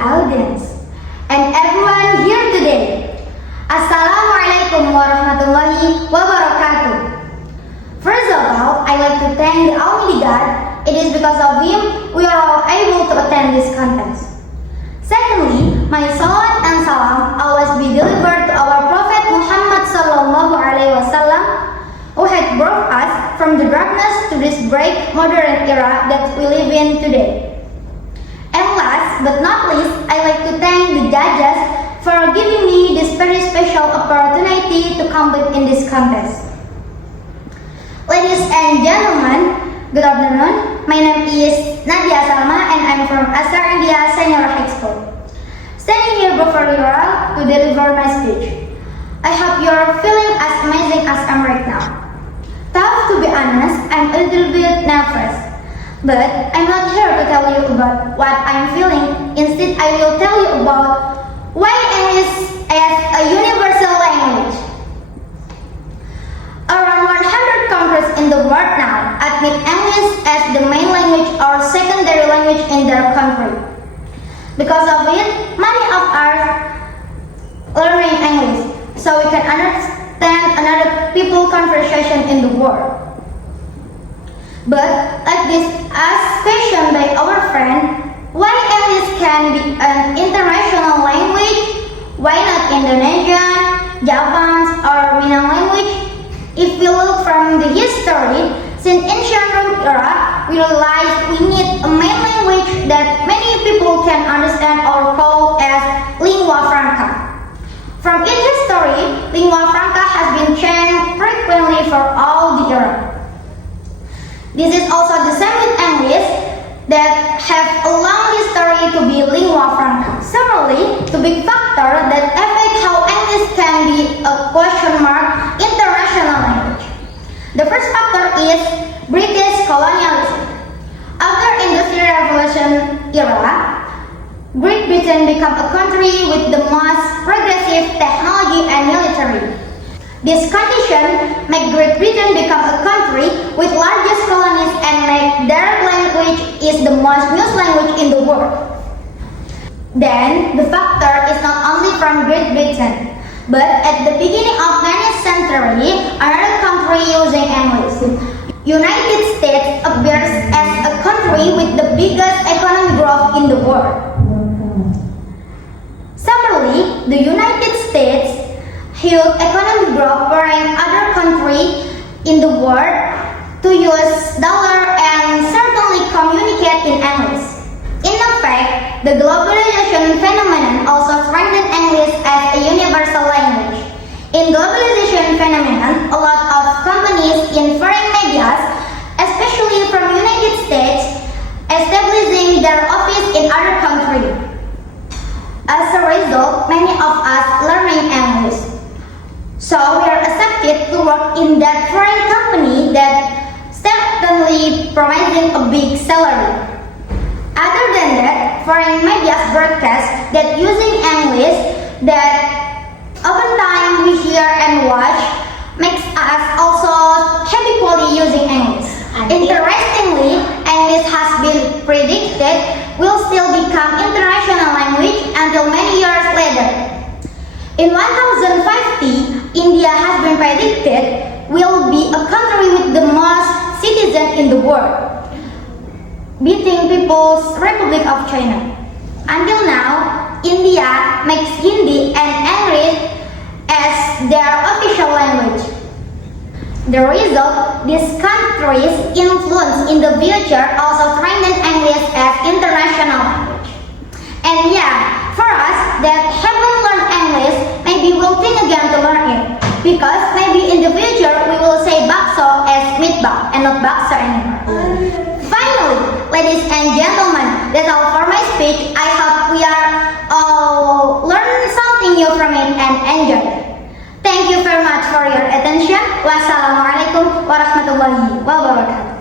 audience and everyone here today. Assalamualaikum warahmatullahi wabarakatuh. First of all, I like to thank the Almighty God. It is because of Him we are all able to attend this contest. Secondly, my salat and salam always be delivered to our Prophet Muhammad sallallahu alaihi wasallam, who had brought us from the darkness to this bright modern era that we live in today. And last but not least, I like to thank the judges for giving me this very special opportunity to compete in this contest. Ladies and gentlemen, good afternoon. My name is Salma and I'm from Assai'diyyah Senior High School. Standing here before you all to deliver my speech. I hope you're feeling as amazing as I'm right now. Tough to be honest, I'm a little bit nervous. But I'm not here to tell you about what I'm feeling. Instead, I will tell you about why English is a universal language. Around 100 countries in the world now admit English as the main language or secondary language in their country. Because of it, many of us learning English so we can understand another people's conversation in the world. But like this asked question by our friend, why English can be an international language? Why not Indonesian, Japanese, or Minang language? If we look from the history, since ancient Rome era, we realize we need a main language that many people can understand or call as lingua franca. From its history, lingua franca has been changed frequently for all the era. This is also the same with English that have a long history to be lingua franca. Similarly, the big factor that affect how English can be a question mark international language. The first factor is British colonialism. After Industrial Revolution era, Great Britain became a country with the most progressive technology and military. This condition made Great Britain become a country with largest colonies and make their language is the most used language in the world. Then, the factor is not only from Great Britain, but at the beginning of 20th century, another country using English. United States appears as a country with the biggest economic growth in the world. Similarly, the United States huge economic growth foreign other countries in the world to use dollar and certainly communicate in English. In effect, the globalization phenomenon also strengthened English as a universal language. In globalization phenomenon, a lot of companies in foreign media, especially from United States, establishing their office in other countries. As a result, many of us learning English. So we are accepted to work in that foreign company that certainly providing a big salary. Other than that, foreign media broadcast that using English that oftentimes we hear and watch makes us also habitually using English. Interestingly, English has been predicted will still become international language until many years later. In 1050, India has been predicted will be a country with the most citizens in the world, beating People's Republic of China. Until now, India makes Hindi and English as their official language. The result, these countries' influence in the future also strengthen English as international language. And yeah, for us that haven't learned English, maybe we'll think again to learn it. Because maybe in the future we will say bakso as meatball and not bakso anymore. Finally, ladies and gentlemen, that's all for my speech. I hope we are all learn something new from it and enjoy it. Thank you very much for your attention. Wassalamualaikum warahmatullahi wabarakatuh.